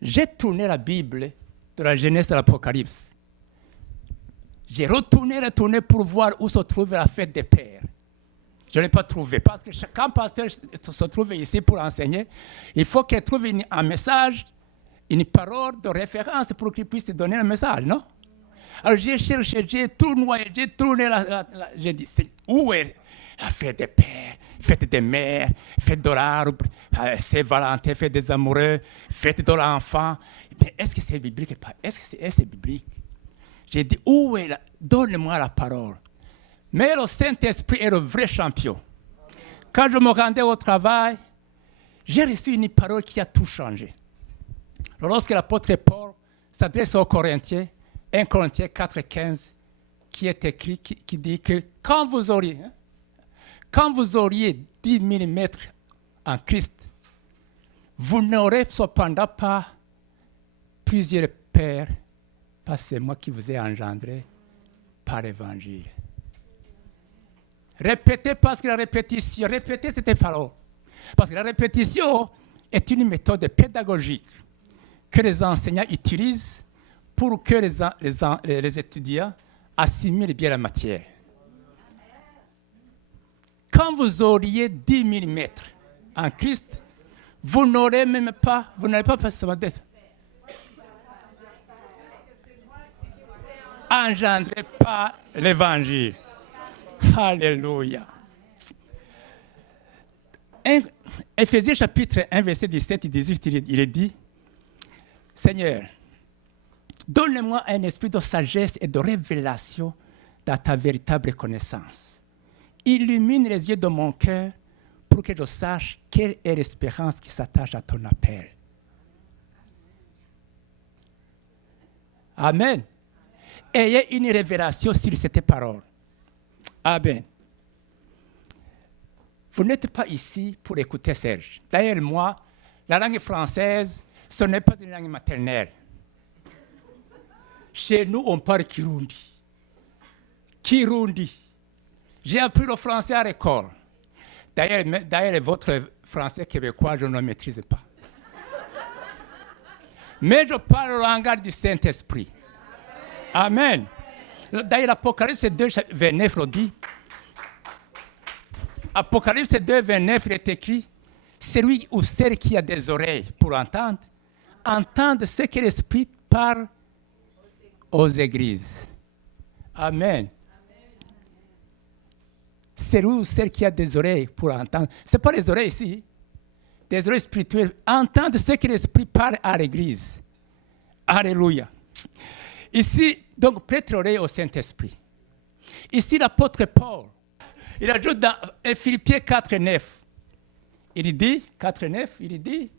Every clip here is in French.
j'ai tourné la Bible de la Genèse à l'Apocalypse. J'ai retourné pour voir où se trouve la fête des pères. Je ne l'ai pas trouvé. Parce que quand pasteur se trouve ici pour enseigner, il faut qu'il trouve un message, une parole de référence pour qu'il puisse donner un message, non? Alors j'ai cherché, j'ai tourné, j'ai dit, où est la fête des pères, fête des mères, fête de l'arbre, Saint-Valentin, fête des amoureux, fête de l'enfant. Mais est-ce que c'est biblique? Est-ce que c'est biblique? J'ai dit, où est donne-moi la parole. Mais le Saint-Esprit est le vrai champion. Quand je me rendais au travail, j'ai reçu une parole qui a tout changé. Lorsque l'apôtre Paul s'adresse aux Corinthiens, 1 Corinthiens 4,15, qui est écrit, qui dit que quand vous auriez 10 mm en Christ, vous n'aurez cependant pas plusieurs pères, parce que c'est moi qui vous ai engendré par l'évangile. Répétez parce que répétez cette parole. Parce que la répétition est une méthode pédagogique que les enseignants utilisent pour que les étudiants assimilent bien la matière. Quand vous auriez 10 mm en Christ, vous n'aurez pas forcément d'être engendré par l'évangile. Alléluia. Éphésiens chapitre 1, verset 17 et 18, il est dit, Seigneur, donne-moi un esprit de sagesse et de révélation dans ta véritable connaissance. Illumine les yeux de mon cœur pour que je sache quelle est l'espérance qui s'attache à ton appel. Amen. Ayez une révélation sur cette parole. Amen. Vous n'êtes pas ici pour écouter Serge. D'ailleurs, moi, la langue française, ce n'est pas une langue maternelle. Chez nous, on parle Kirundi. Kirundi. J'ai appris le français à l'école. D'ailleurs, votre français québécois, je ne le maîtrise pas. Mais je parle le langage du Saint-Esprit. Amen. D'ailleurs, l'Apocalypse 2, 29 le dit. Apocalypse 2, 29, il est écrit, celui ou celle qui a des oreilles pour entendre, entende ce que l'Esprit parle aux églises. Amen. Celui ou celle qui a des oreilles pour entendre, ce n'est pas les oreilles ici, des oreilles spirituelles, entendre ce que l'Esprit parle à l'église. Alléluia. Ici, donc, prêtez l'oreille au Saint-Esprit. Ici, l'apôtre Paul, il ajoute dans Philippiens 4,9. Il dit, 4,9, il dit,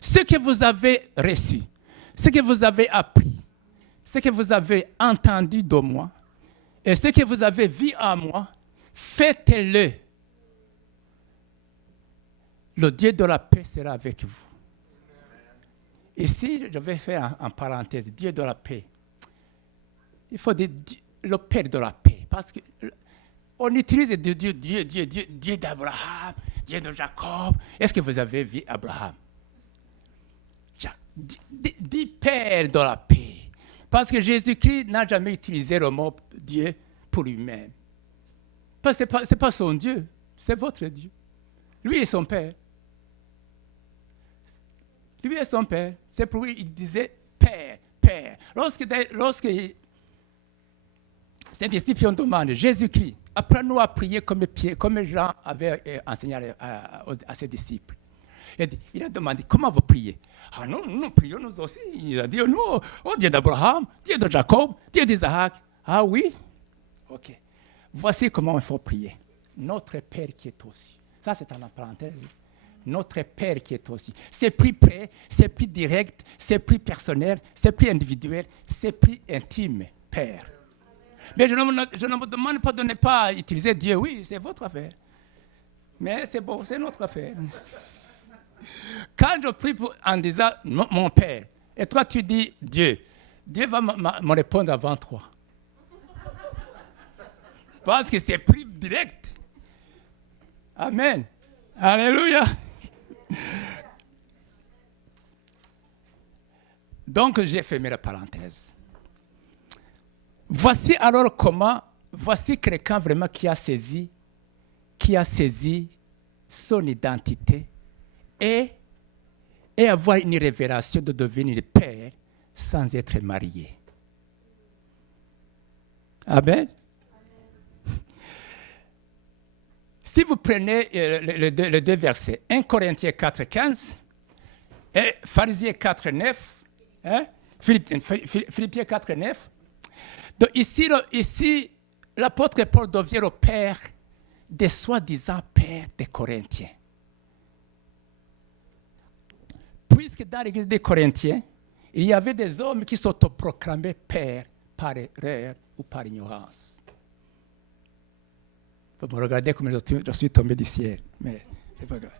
ce que vous avez reçu, ce que vous avez appris, ce que vous avez entendu de moi, et ce que vous avez vu en moi, faites-le. Le Dieu de la paix sera avec vous. Ici, je vais faire en parenthèse, Dieu de la paix. Il faut dire le Père de la paix, parce que on utilise Dieu d'Abraham, Dieu de Jacob. Est-ce que vous avez vu Abraham? Dit Père de la paix. Parce que Jésus-Christ n'a jamais utilisé le mot Dieu pour lui-même. Parce que ce n'est pas son Dieu, c'est votre Dieu. Lui est son Père. Lui est son Père. C'est pour lui qu'il disait Père, Père. Lorsque ces disciples ont demandé, Jésus-Christ, apprends-nous à prier comme Jean avait enseigné à ses disciples. Il a demandé, comment vous priez? Ah non, nous prions nous aussi. Il a dit, nous, oh Dieu d'Abraham, Dieu de Jacob, Dieu d'Isaac. Ah oui? Ok. Voici comment il faut prier. Notre Père qui est aussi. Ça, c'est en parenthèse. Notre Père qui est aussi. C'est plus près, c'est plus direct, c'est plus personnel, c'est plus individuel, c'est plus intime, Père. Mais je ne vous demande pas de ne pas utiliser Dieu. Oui, c'est votre affaire. Mais c'est bon, c'est notre affaire. Quand je prie en disant mon Père, et toi tu dis Dieu, Dieu va me répondre avant toi. Parce que c'est plus direct. Amen. Alléluia. Donc, j'ai fermé la parenthèse. Voici alors comment, voici quelqu'un vraiment qui a saisi son identité et avoir une révélation de devenir père sans être marié. Amen. Si vous prenez les deux versets, 1 Corinthiens 4, 15 et Pharisiens 4, 9, hein? Philippiens 4, 9. Donc ici, l'apôtre Paul devient le père des soi-disant pères des Corinthiens. Puisque dans l'église des Corinthiens, il y avait des hommes qui s'autoproclamaient pères par erreur ou par ignorance. Vous me regardez comme je suis tombé du ciel, mais c'est pas grave.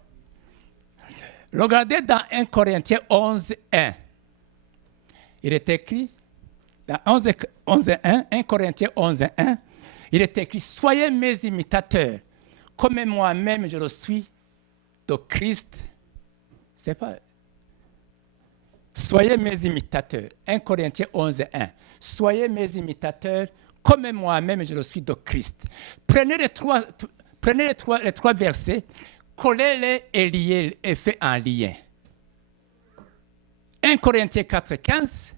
Regardez dans 1 Corinthiens 11, 1. Il est écrit, dans 1 Corinthiens 11, 1, il est écrit, soyez mes imitateurs, comme moi-même je le suis de Christ. C'est pas. Soyez mes imitateurs. 1 Corinthiens 11, 1. Soyez mes imitateurs, comme moi-même je le suis de Christ. Prenez les trois versets, collez-les et liez et faites un lien. 1 Corinthiens 4, 15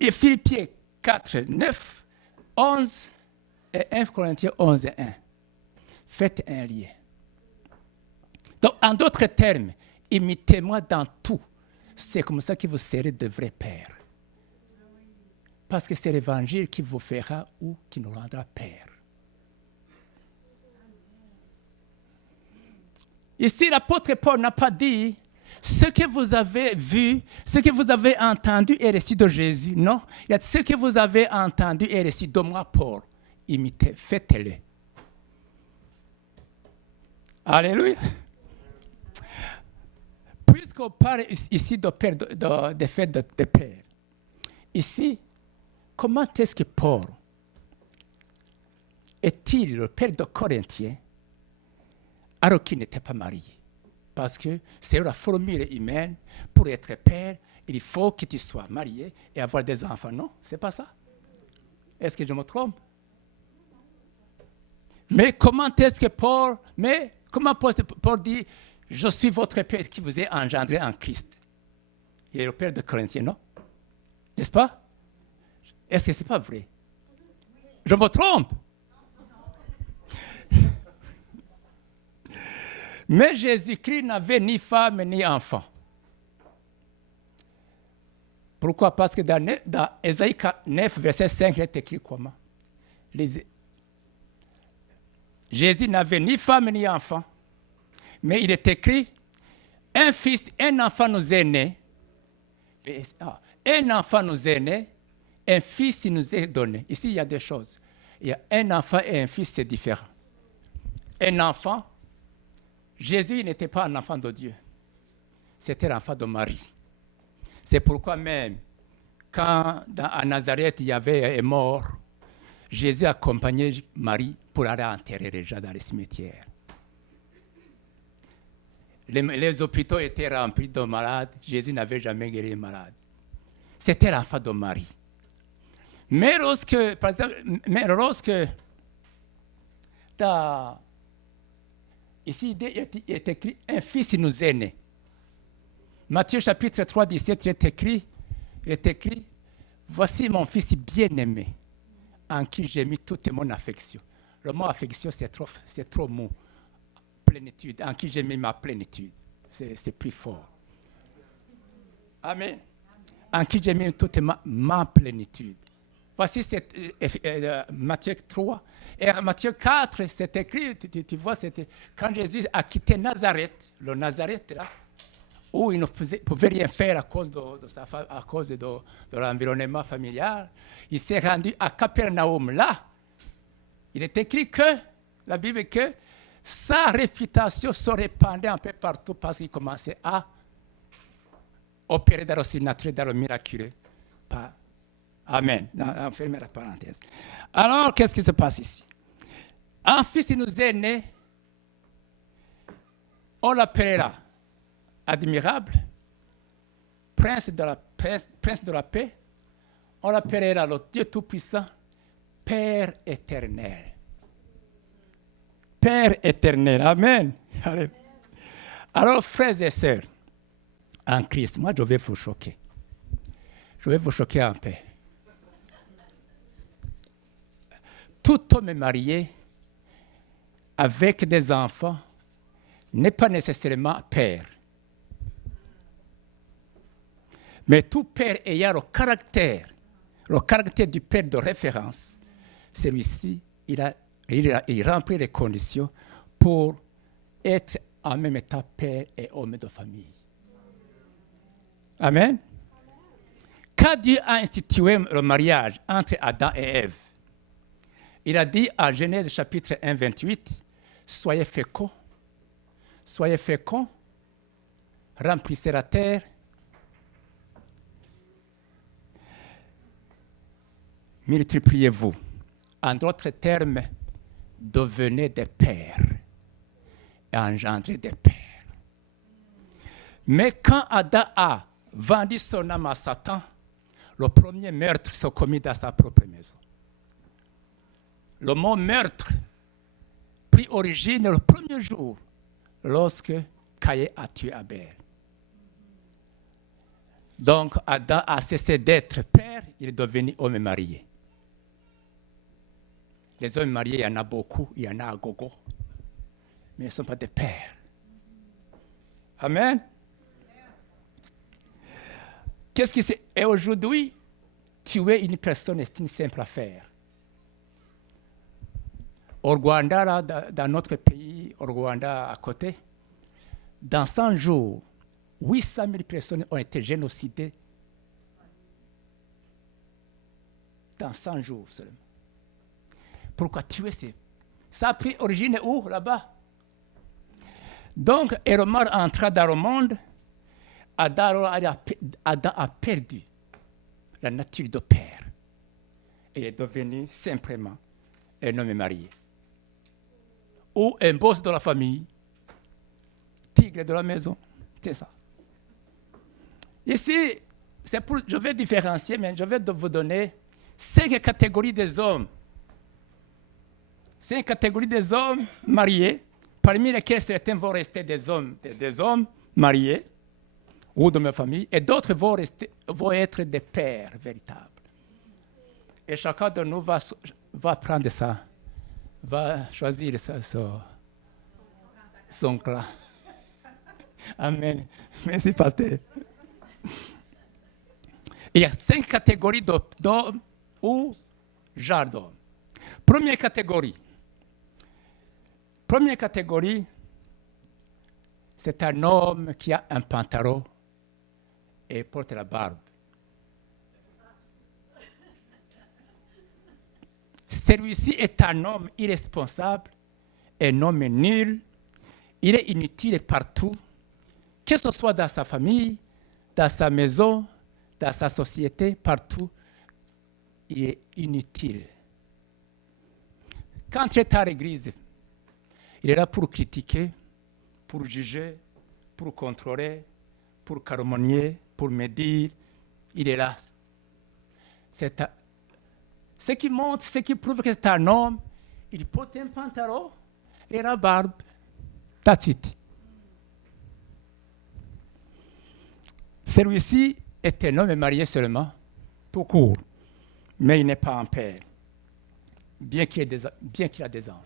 et Philippiens 4, 9, 11 et 1 Corinthiens 11, 1. Faites un lien. Donc, en d'autres termes, imitez-moi dans tout. C'est comme ça que vous serez de vrais pères. Parce que c'est l'évangile qui vous fera ou qui nous rendra pères. Ici, l'apôtre Paul n'a pas dit ce que vous avez vu, ce que vous avez entendu est reçu de Jésus. Non, il y a ce que vous avez entendu est reçu de moi, Paul. Imitez, faites-le. Alléluia. Puisqu'on parle ici de père, de fait de père, ici, comment est-ce que Paul est-il le père de Corinthiens alors qu'il n'était pas marié? Parce que c'est la formule humaine. Pour être père, il faut que tu sois marié et avoir des enfants. Non, c'est pas ça. Est-ce que je me trompe? Mais comment est-ce que Paul dit je suis votre père qui vous est engendré en Christ? Il est le père de Corinthiens, non? N'est-ce pas? Est-ce que ce n'est pas vrai? Je me trompe? Mais Jésus-Christ n'avait ni femme ni enfant. Pourquoi? Parce que dans Ésaïe 9, verset 5, il est écrit comment? Jésus n'avait ni femme ni enfant. Mais il est écrit, un enfant nous est né. Un enfant nous est né, un fils nous est donné. Ici, il y a deux choses. Il y a un enfant et un fils, c'est différent. Un enfant, Jésus n'était pas un enfant de Dieu. C'était l'enfant de Marie. C'est pourquoi même, quand à Nazareth, il y avait un mort, Jésus accompagnait Marie pour aller enterrer les gens dans les cimetières. Les hôpitaux étaient remplis de malades. Jésus n'avait jamais guéri les malades. C'était l'enfant de Marie. Mais lorsque ici, il est écrit, un fils nous est né. Matthieu chapitre 3, 17, il est écrit, voici mon fils bien-aimé, en qui j'ai mis toute mon affection. Le mot affection, c'est trop mou. Plénitude, en qui j'ai mis ma plénitude. C'est plus fort. Amen. En qui j'ai mis toute ma plénitude. Voici Matthieu 3. Et Matthieu 4, c'est écrit, tu vois, c'était quand Jésus a quitté Nazareth, le Nazareth là, où il ne pouvait rien faire à cause de l'environnement familial, il s'est rendu à Capernaum. Là, il est écrit que, la Bible, que sa réputation se répandait un peu partout parce qu'il commençait à opérer dans le surnaturel, dans le miraculeux. Amen. On ferme la parenthèse. Alors, qu'est-ce qui se passe ici? Un fils nous est né, on l'appellera admirable, prince de la prince de la paix, on l'appellera le Dieu Tout-Puissant, Père éternel. Père éternel. Amen. Allez. Alors, frères et sœurs, en Christ, moi, je vais vous choquer. Je vais vous choquer un peu. Tout homme marié avec des enfants n'est pas nécessairement père. Mais tout père ayant le caractère du père de référence, celui-ci, il remplit les conditions pour être en même temps père et homme de famille. Amen. Quand Dieu a institué le mariage entre Adam et Ève, il a dit à Genèse chapitre 1, 28, soyez féconds, remplissez la terre, multipliez-vous. En d'autres termes, devenez des pères et engendrez des pères. Mais quand Adam a vendu son âme à Satan, le premier meurtre s'est commis dans sa propre maison. Le mot meurtre prit origine le premier jour lorsque Caïn a tué Abel. Donc Adam a cessé d'être père, il est devenu homme marié. Les hommes mariés, il y en a beaucoup, il y en a à gogo, mais ils ne sont pas des pères. Amen. Qu'est-ce que c'est? Et aujourd'hui, tuer une personne est une simple affaire. Au Rwanda, là, dans notre pays, au Rwanda à côté, dans 100 jours, 800 000 personnes ont été génocidées. Dans 100 jours seulement. Pourquoi tuer? Ça a pris origine où, là-bas? Donc, Héromar entra dans le monde. Adam a perdu la nature de père. Il est devenu simplement un homme marié. Ou un boss de la famille, tigre de la maison. C'est ça. Ici, je vais différencier, mais je vais vous donner 5 catégories des hommes. 5 catégories des hommes mariés, parmi lesquels certains vont rester des hommes mariés, ou de ma famille, et d'autres vont être des pères véritables. Et chacun de nous va prendre ça, va choisir son clan. Amen. Merci, pasteur. Il y a 5 catégories d'hommes ou genres d'hommes. Première catégorie, c'est un homme qui a un pantalon et porte la barbe. Celui-ci est un homme irresponsable, un homme nul, il est inutile partout, que ce soit dans sa famille, dans sa maison, dans sa société, partout, il est inutile. Quand il est à l'église, il est là pour critiquer, pour juger, pour contrôler, pour calomnier, pour médire. Il est là. Ce qui montre, ce qui prouve que c'est un homme, il porte un pantalon et la barbe. That's it. Celui-ci est un homme marié seulement, tout court, mais il n'est pas un père, bien qu'il ait des enfants.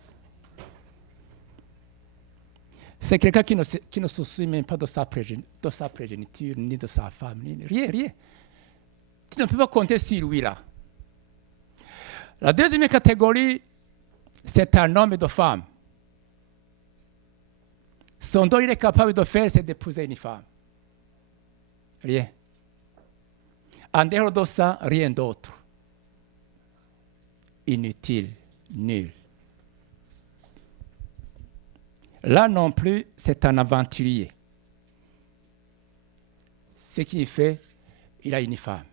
C'est quelqu'un qui ne se soucie même pas de sa progéniture, ni de sa femme, ni rien. Tu ne peux pas compter sur lui là. La deuxième catégorie, c'est un homme et de femme. Son don il est capable de faire, c'est d'épouser une femme. Rien. En dehors de ça, rien d'autre. Inutile, nul. Là non plus, c'est un aventurier. Ce qu'il fait, il a une femme.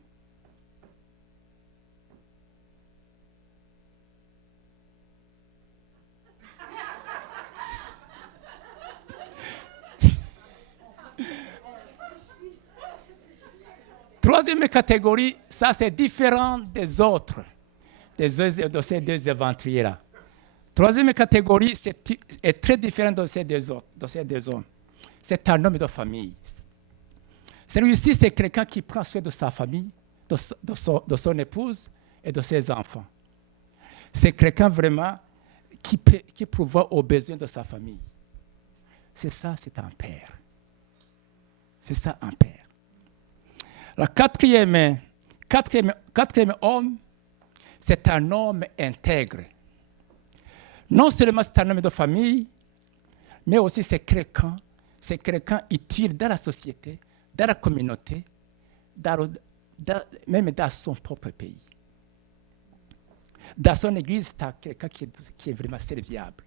Troisième catégorie, ça c'est différent des autres, de ces deux aventuriers-là. Troisième catégorie, est très différent de ces deux autres, de ces deux hommes. C'est un homme de famille. Celui-ci, c'est quelqu'un qui prend soin de sa famille, de son épouse et de ses enfants. C'est quelqu'un vraiment qui pourvoit aux besoins de sa famille. C'est ça, c'est un père. C'est ça, un père. Le quatrième homme, c'est un homme intègre. Non seulement c'est un homme de famille, mais aussi c'est quelqu'un utile dans la société, dans la communauté, même dans son propre pays. Dans son église, c'est quelqu'un qui est vraiment serviable.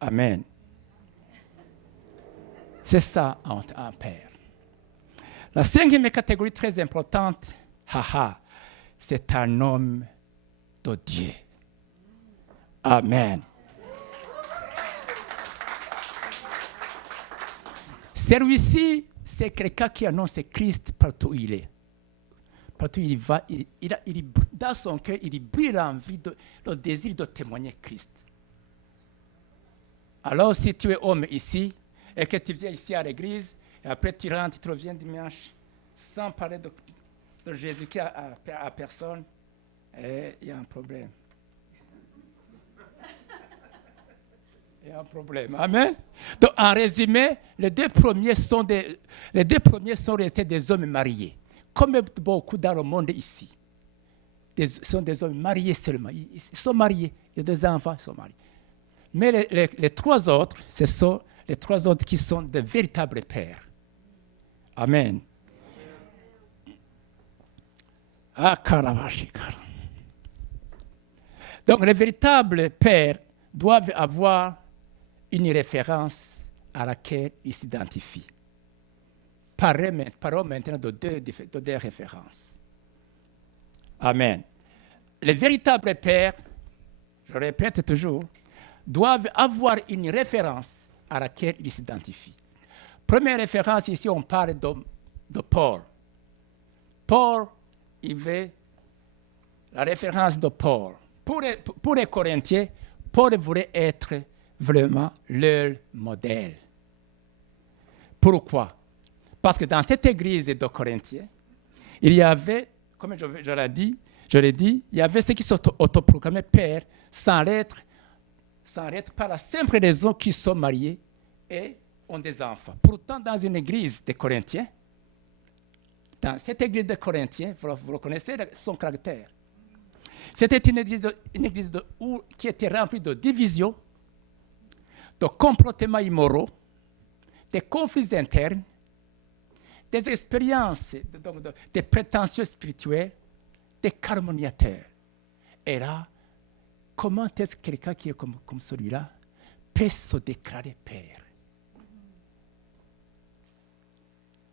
Amen. C'est ça un père. La cinquième catégorie très importante, c'est un homme de Dieu. Amen. Celui-ci, c'est quelqu'un qui annonce Christ partout où il est. Partout où il va, dans son cœur, il brille l'envie, le désir de témoigner Christ. Alors, si tu es homme ici, et que tu viens ici à l'église, et après tu rentres, tu reviens dimanche, sans parler de Jésus-Christ à personne, il y a un problème. Il y a un problème. Amen. Donc, en résumé, les deux premiers sont restés des hommes mariés. Comme beaucoup dans le monde ici. Ce sont des hommes mariés seulement. Ils sont mariés. Il y a des enfants, ils sont mariés. Mais les trois autres, ce sont les trois autres qui sont de véritables pères. Amen. Donc, les véritables pères doivent avoir une référence à laquelle ils s'identifient. Parlons maintenant de deux références. Amen. Les véritables pères, je répète toujours, doivent avoir une référence à laquelle ils s'identifient. Première référence, ici on parle de Paul. Paul, il veut la référence de Paul. Pour les Corinthiens, Paul voulait être vraiment leur modèle. Pourquoi? Parce que dans cette église de Corinthiens, il y avait, comme je l'ai dit, il y avait ceux qui s'autoproclamaient pères sans l'être par la simple raison qu'ils sont mariés et ont des enfants. Pourtant, dans une église de Corinthiens, dans cette église de Corinthiens, vous reconnaissez son caractère. C'était une église qui était remplie de divisions, de comportements immoraux, des conflits internes, des expériences, des prétentions spirituelles, des calomniateurs. Et là, comment est-ce que quelqu'un qui est comme celui-là peut se déclarer père?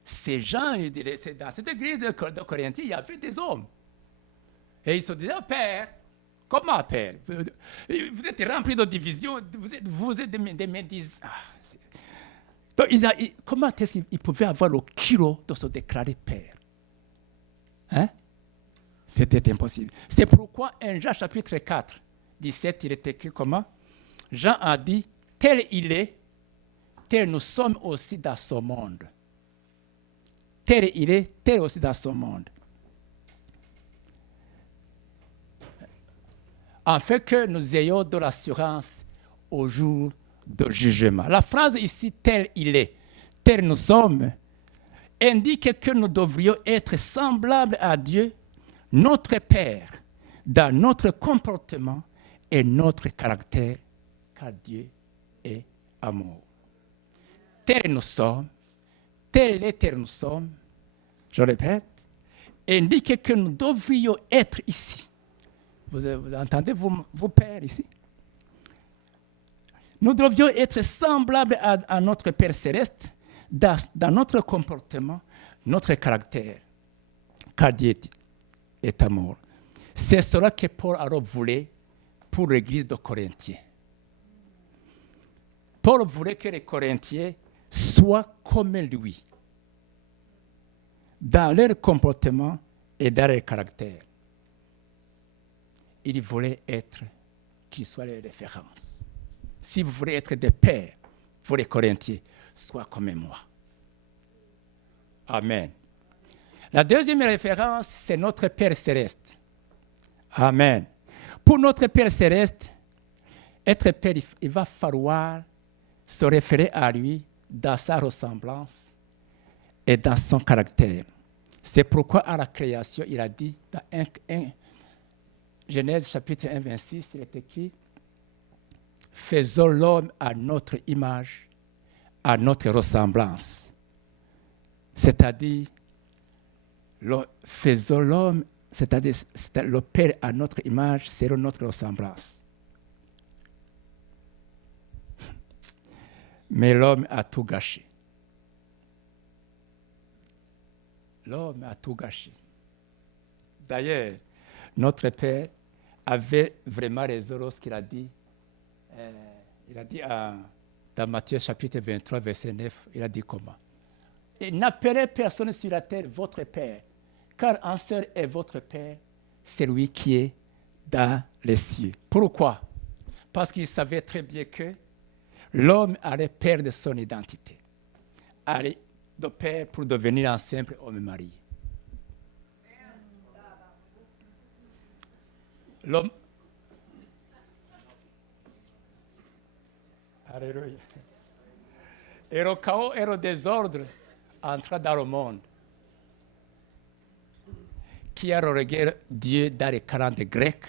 Ces gens, dans cette église de Corinthiens, il y avait des hommes. Et ils se disaient, père, comment père? Vous êtes rempli de divisions, vous êtes des médisants. Donc, comment est-ce qu'ils pouvaient avoir le culot de se déclarer père? Hein? C'était impossible. C'est pourquoi, en Jean chapitre 4, 17, il est écrit comment? Jean a dit, tel il est, tel nous sommes aussi dans ce monde. Tel il est, tel aussi dans ce monde. Afin que nous ayons de l'assurance au jour de jugement. La phrase ici, tel il est, tel nous sommes, indique que nous devrions être semblables à Dieu, notre Père, dans notre comportement et notre caractère, car Dieu est amour. Tel nous sommes, tel nous sommes, je répète, indique que nous devrions être ici. Vous entendez, vous pères ici? Nous devrions être semblables à notre Père céleste dans notre comportement, notre caractère, car Dieu est amour. C'est cela que Paul alors voulait pour l'église de Corinthiens. Paul voulait que les Corinthiens soient comme lui. dans leur comportement et dans leur caractère. Ils voulaient être, qu'ils soient les références. Si vous voulez être des pères, vous les Corinthiens, soyez comme moi. Amen. La deuxième référence, c'est notre Père céleste. Amen. Pour notre Père céleste, être Père, il va falloir se référer à lui dans sa ressemblance et dans son caractère. C'est pourquoi à la création, il a dit dans Genèse chapitre 1, 26, il est écrit « Faisons l'homme à notre image, à notre ressemblance. » C'est-à-dire, faisons l'homme, c'est-à-dire le Père à notre image, selon notre ressemblance. Mais l'homme a tout gâché. L'homme a tout gâché. D'ailleurs, notre Père avait vraiment raison lorsqu'il a dit, dans Matthieu chapitre 23, verset 9, il a dit comment? Et n'appelez personne sur la terre votre Père, car un seul est votre Père, c'est lui qui est dans les cieux. Pourquoi? Parce qu'il savait très bien que l'homme allait perdre son identité, allait de père pour devenir un simple homme marié. L'homme. Alléluia. Et le chaos et le désordre entra dans le monde, qui a relégué Dieu dans les calendes grecques,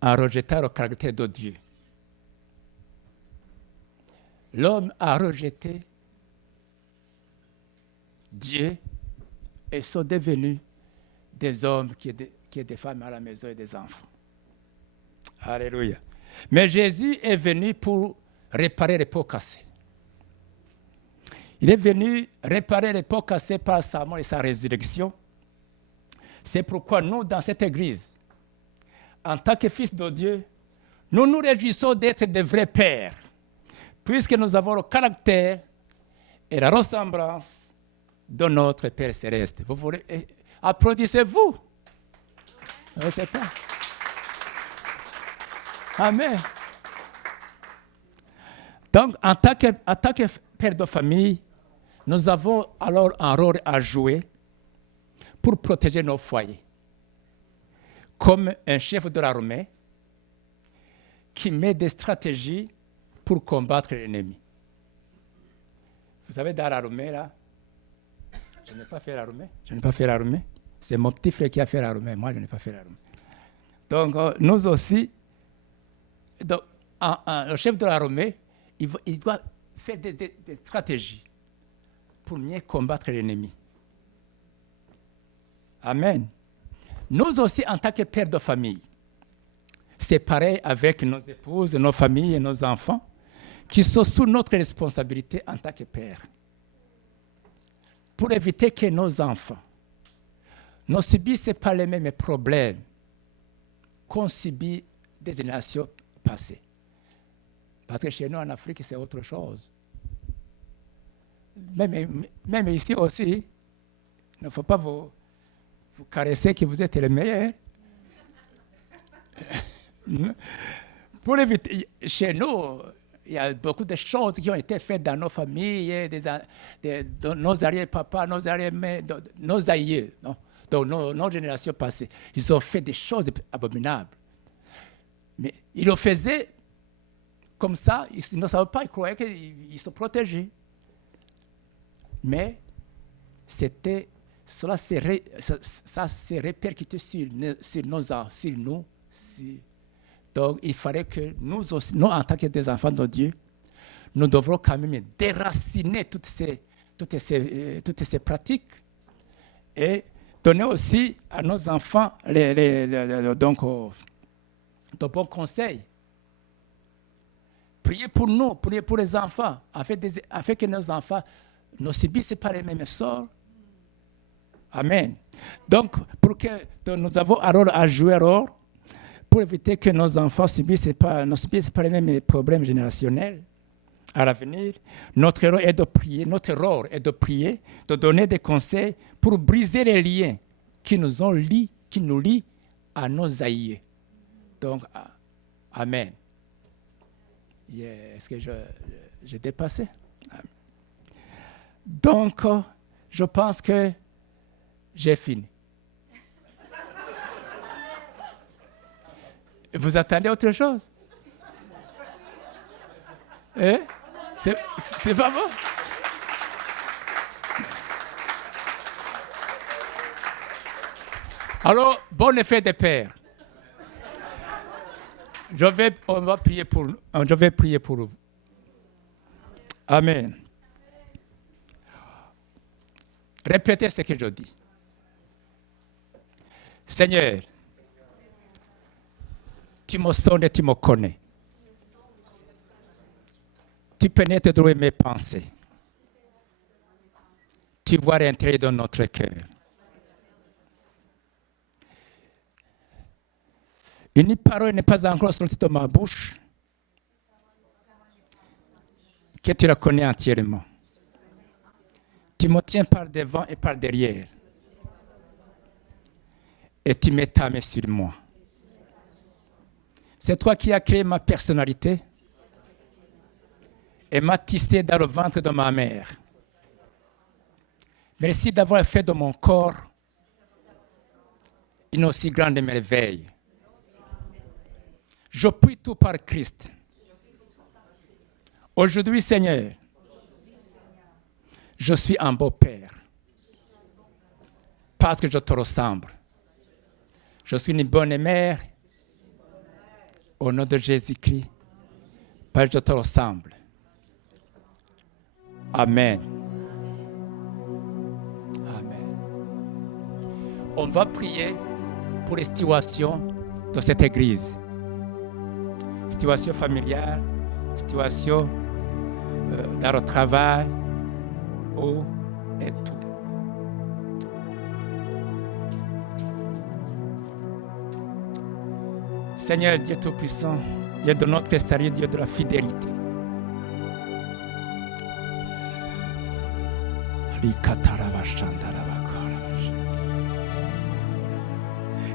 en rejetant le caractère de Dieu. L'homme a rejeté Dieu et sont devenus des hommes qui est des femmes à la maison et des enfants. Alléluia. Mais Jésus est venu pour réparer les pots cassés. Il est venu réparer les pots cassés par sa mort et sa résurrection. C'est pourquoi nous, dans cette église, en tant que fils de Dieu, nous nous réjouissons d'être des vrais pères, puisque nous avons le caractère et la ressemblance de notre Père céleste. Vous voulez, applaudissez-vous. Je sais pas. Amen. Donc, en tant que père de famille, nous avons alors un rôle à jouer pour protéger nos foyers. Comme un chef de l'armée qui met des stratégies pour combattre l'ennemi. Vous savez, dans l'armée, là, je n'ai pas fait l'armée. C'est mon petit frère qui a fait l'armée. Moi, je n'ai pas fait l'armée. Donc, nous aussi, le chef de l'armée, il doit faire des stratégies pour mieux combattre l'ennemi. Amen. Nous aussi, en tant que pères de famille, c'est pareil avec nos épouses, nos familles et nos enfants, qui sont sous notre responsabilité en tant que pères. Pour éviter que nos enfants ne subissent pas les mêmes problèmes qu'ont subi des générations passées. Parce que chez nous, en Afrique, c'est autre chose. Même ici aussi, il ne faut pas vous caresser que vous êtes les meilleurs. Pour éviter, chez nous, il y a beaucoup de choses qui ont été faites dans nos familles, de nos arrière-papas, nos arrière-mères, nos aïeux, non? Donc nos générations passées. Ils ont fait des choses abominables. Mais ils le faisaient comme ça, ils ne savaient pas, ils croyaient qu'ils se protégeaient. Mais ça s'est répercuté sur nous. Donc, il fallait que nous aussi, nous, en tant que des enfants de Dieu, nous devrons quand même déraciner toutes ces pratiques et donner aussi à nos enfants de bons conseils. Priez pour nous, priez pour les enfants, afin que nos enfants ne subissent pas les mêmes sorts. Amen. Donc, nous avons alors à jouer alors pour éviter que nos enfants ne subissent pas les mêmes problèmes générationnels. à l'avenir, notre rôle est de prier, de donner des conseils pour briser les liens qui nous lient à nos aïeux. Donc, amen. Yeah. Est-ce que j'ai dépassé? Amen. Donc, je pense que j'ai fini. Vous attendez autre chose? Hein? C'est pas bon? Alors, bon effet de Père. Je vais prier pour vous. Amen. Répétez ce que je dis. Seigneur, tu me sonnes et tu me connais. Tu pénètres dans mes pensées. Tu vois l'intérieur de notre cœur. Une parole n'est pas encore sortie de ma bouche que tu la connais entièrement. Tu me tiens par devant et par derrière. Et tu mets ta main sur moi. C'est toi qui as créé ma personnalité et m'a tissé dans le ventre de ma mère. Merci d'avoir fait de mon corps une aussi grande merveille. Je prie tout par Christ. Aujourd'hui, Seigneur, je suis un beau père parce que je te ressemble. Je suis une bonne mère au nom de Jésus-Christ parce que je te ressemble. Amen. Amen. On va prier pour les situations de cette église. Situation familiale, situation dans le travail, et tout. Seigneur Dieu Tout-Puissant, Dieu de notre salut, Dieu de la fidélité.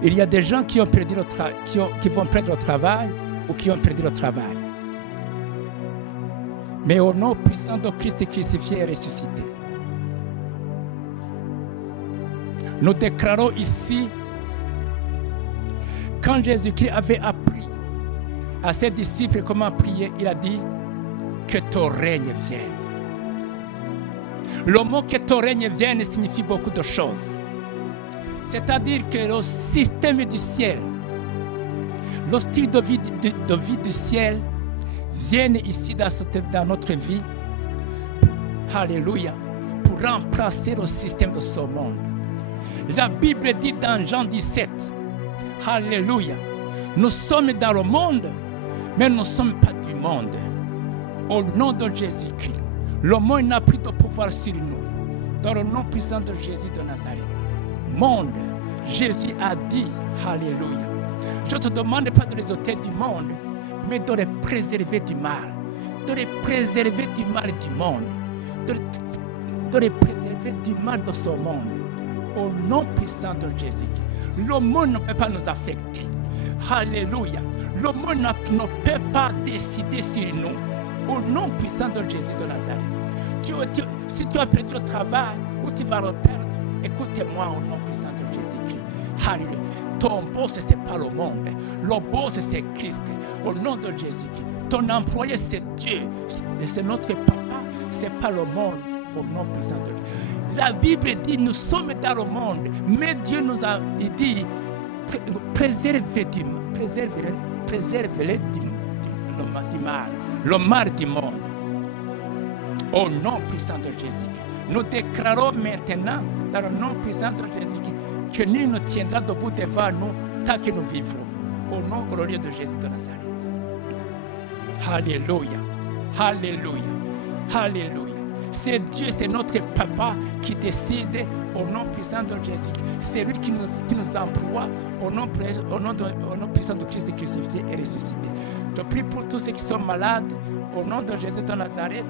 Il y a des gens qui vont perdre le travail ou qui ont perdu le travail. Mais au nom puissant de Christ crucifié et ressuscité, nous déclarons ici, quand Jésus-Christ avait appris à ses disciples comment prier, il a dit que ton règne vienne. Le mot que ton règne vienne signifie beaucoup de choses. C'est-à-dire que le système du ciel, le style de vie du ciel viennent ici dans notre vie, alléluia, pour remplacer le système de ce monde. La Bible dit dans Jean 17, alléluia, nous sommes dans le monde, mais nous ne sommes pas du monde. Au nom de Jésus-Christ, le monde n'a plus de pouvoir sur nous. Dans le nom puissant de Jésus de Nazareth. Monde, Jésus a dit, alléluia, je ne te demande pas de les ôter du monde, mais de les préserver du mal. De les préserver du mal du monde. De les préserver du mal de ce monde. Au nom puissant de Jésus. Le monde ne peut pas nous affecter. Alléluia. Le monde ne peut pas décider sur nous. Au nom puissant de Jésus de Nazareth. Si tu as perdu le travail ou tu vas le perdre, écoutez-moi au nom puissant de Jésus-Christ. Alléluia. Ton boss, ce n'est pas le monde. Le boss, c'est Christ. Au nom de Jésus-Christ. Ton employé, c'est Dieu. C'est notre papa. Ce n'est pas le monde. Au nom puissant de Dieu. La Bible dit, nous sommes dans le monde. Mais Dieu nous a dit, préservez-les du mal. Le mal du monde. Au nom puissant de Jésus-Christ. Nous déclarons maintenant, dans le nom puissant de Jésus-Christ, que nul ne tiendra debout devant nous tant que nous vivrons. Au nom glorieux de Jésus de Nazareth. Alléluia. Alléluia. Alléluia. C'est Dieu, c'est notre papa qui décide au nom puissant de Jésus. C'est lui qui nous emploie au nom puissant de Christ crucifié et ressuscité. Je prie pour tous ceux qui sont malades Au nom de Jésus de Nazareth,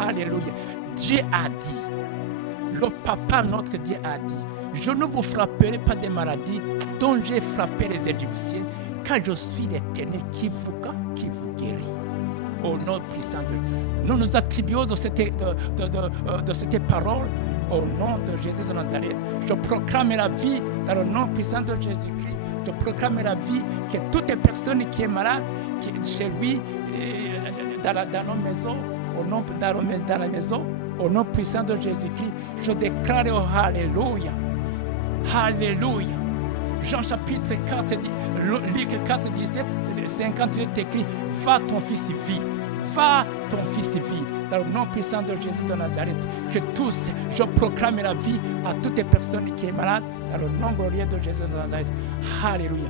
alléluia. Dieu a dit, le papa notre Dieu a dit, je ne vous frapperai pas des maladies dont j'ai frappé les Égyptiens, car je suis l'Éternel qui vous guérit. Au nom puissant de Dieu. Nous nous attribuons de cette parole au nom de Jésus de Nazareth. Je proclame la vie dans le nom puissant de Jésus-Christ. Je proclame la vie que toute personne qui est malade, qui est chez lui, dans la maison, dans la maison, au nom puissant de Jésus-Christ, je déclare oh, Alléluia. Alléluia. Jean chapitre 4, Luc 4, 17, 50, il est écrit, va ton fils vit. Va ton fils vit. Dans le nom puissant de Jésus de Nazareth, que tous, je proclame la vie à toutes les personnes qui sont malades, dans le nom glorieux de Jésus de Nazareth. Alléluia.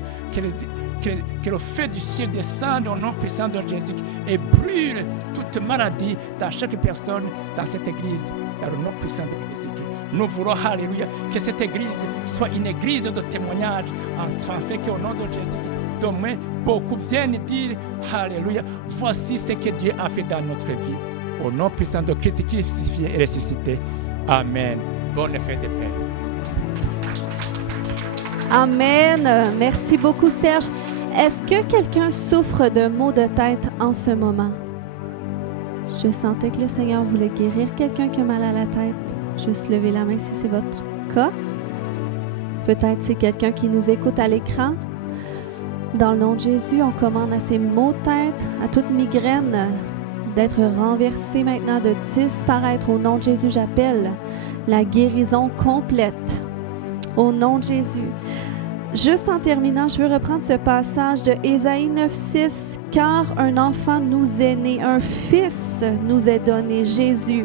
Que le feu du ciel descende au nom puissant de Jésus et brûle toute maladie dans chaque personne dans cette église, dans le nom puissant de Jésus. Nous voulons, alléluia, que cette église soit une église de témoignage, afin qu'au nom de Jésus, demain, beaucoup viennent dire, alléluia, voici ce que Dieu a fait dans notre vie. Au nom puissant de Christ qui est crucifié et ressuscité. Amen. Bonne fête de Père. Amen. Merci beaucoup, Serge. Est-ce que quelqu'un souffre de maux de tête en ce moment? Je sentais que le Seigneur voulait guérir quelqu'un qui a mal à la tête. Juste lever la main si c'est votre cas. Peut-être c'est quelqu'un qui nous écoute à l'écran. Dans le nom de Jésus, on commande à ces maux de tête, à toute migraine, d'être renversés maintenant, de disparaître. Au nom de Jésus, j'appelle la guérison complète. Au nom de Jésus. Juste en terminant, je veux reprendre ce passage de Ésaïe 9,6. « Car un enfant nous est né, un fils nous est donné, Jésus.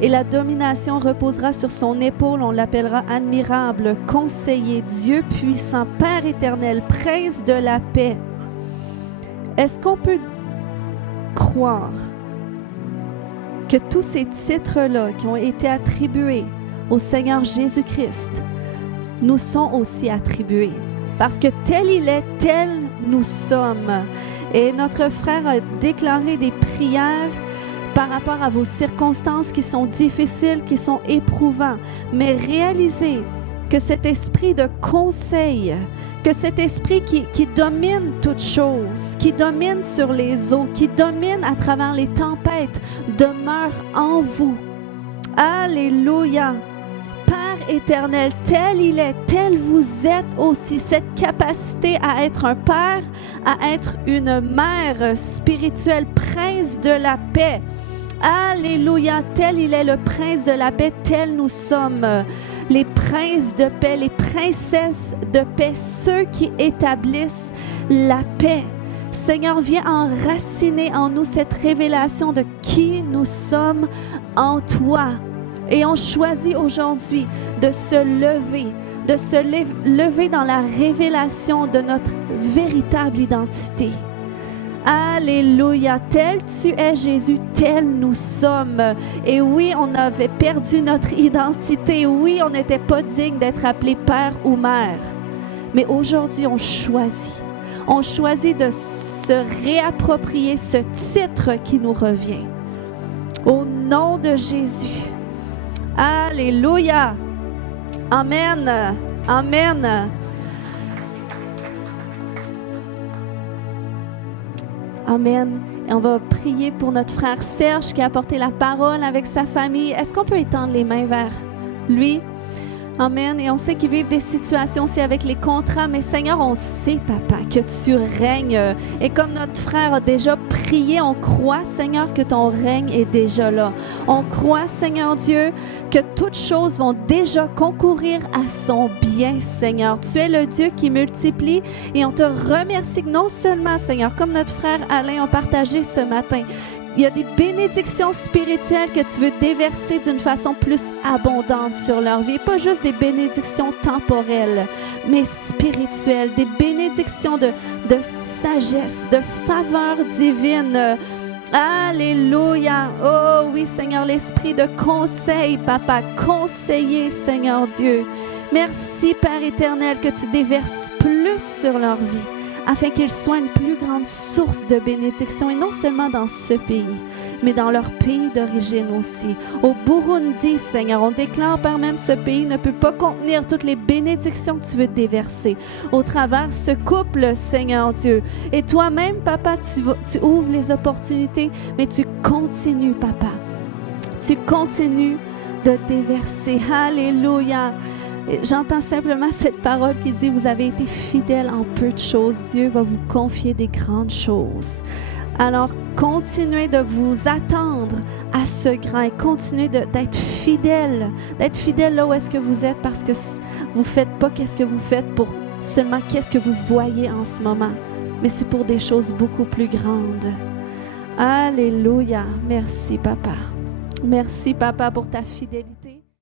Et la domination reposera sur son épaule. On l'appellera admirable, conseiller, Dieu puissant, Père éternel, prince de la paix. » Est-ce qu'on peut croire que tous ces titres-là qui ont été attribués au Seigneur Jésus-Christ nous sont aussi attribués? Parce que tel il est, tel nous sommes. Et notre frère a déclaré des prières par rapport à vos circonstances qui sont difficiles, qui sont éprouvantes. Mais réalisez que cet esprit de conseil, que cet esprit qui domine toutes choses, qui domine sur les eaux, qui domine à travers les tempêtes, demeure en vous. Alléluia. Père éternel, tel il est, tel vous êtes aussi. Cette capacité à être un père, à être une mère spirituelle, prince de la paix. Alléluia, tel il est le prince de la paix, tel nous sommes les princes de paix, les princesses de paix, ceux qui établissent la paix. Seigneur, viens enraciner en nous cette révélation de qui nous sommes en toi. Et on choisit aujourd'hui de se lever, lever dans la révélation de notre véritable identité. Alléluia, tel tu es Jésus, tel nous sommes. Et oui, on avait perdu notre identité. Oui, on n'était pas digne d'être appelé père ou mère. Mais aujourd'hui, on choisit. On choisit de se réapproprier ce titre qui nous revient. Au nom de Jésus. Alléluia. Amen. Amen. Amen. Et on va prier pour notre frère Serge qui a apporté la parole avec sa famille. Est-ce qu'on peut étendre les mains vers lui? Amen. Et on sait qu'ils vivent des situations aussi avec les contrats, mais Seigneur, on sait, Papa, que tu règnes. Et comme notre frère a déjà prié, on croit, Seigneur, que ton règne est déjà là. On croit, Seigneur Dieu, que toutes choses vont déjà concourir à son bien, Seigneur. Tu es le Dieu qui multiplie et on te remercie que non seulement, Seigneur, comme notre frère Alain a partagé ce matin, il y a des bénédictions spirituelles que tu veux déverser d'une façon plus abondante sur leur vie. Pas juste des bénédictions temporelles, mais spirituelles. Des bénédictions de sagesse, de faveur divine. Alléluia. Oh oui, Seigneur, l'esprit de conseil, Papa. Conseiller, Seigneur Dieu. Merci, Père éternel, que tu déverses plus sur leur vie. afin qu'ils soient une plus grande source de bénédiction, et non seulement dans ce pays, mais dans leur pays d'origine aussi. Au Burundi, Seigneur, on déclare, Père, même ce pays ne peut pas contenir toutes les bénédictions que tu veux déverser au travers ce couple, Seigneur Dieu. Et toi-même, Papa, tu ouvres les opportunités, mais tu continues, Papa. Tu continues de déverser. Alléluia. Et j'entends simplement cette parole qui dit, vous avez été fidèles en peu de choses. Dieu va vous confier des grandes choses. Alors, continuez de vous attendre à ce grand et continuez d'être fidèle là où est-ce que vous êtes, parce que vous ne faites pas qu'est-ce que vous faites pour seulement qu'est-ce que vous voyez en ce moment, mais c'est pour des choses beaucoup plus grandes. Alléluia. Merci, Papa. Merci, Papa, pour ta fidélité.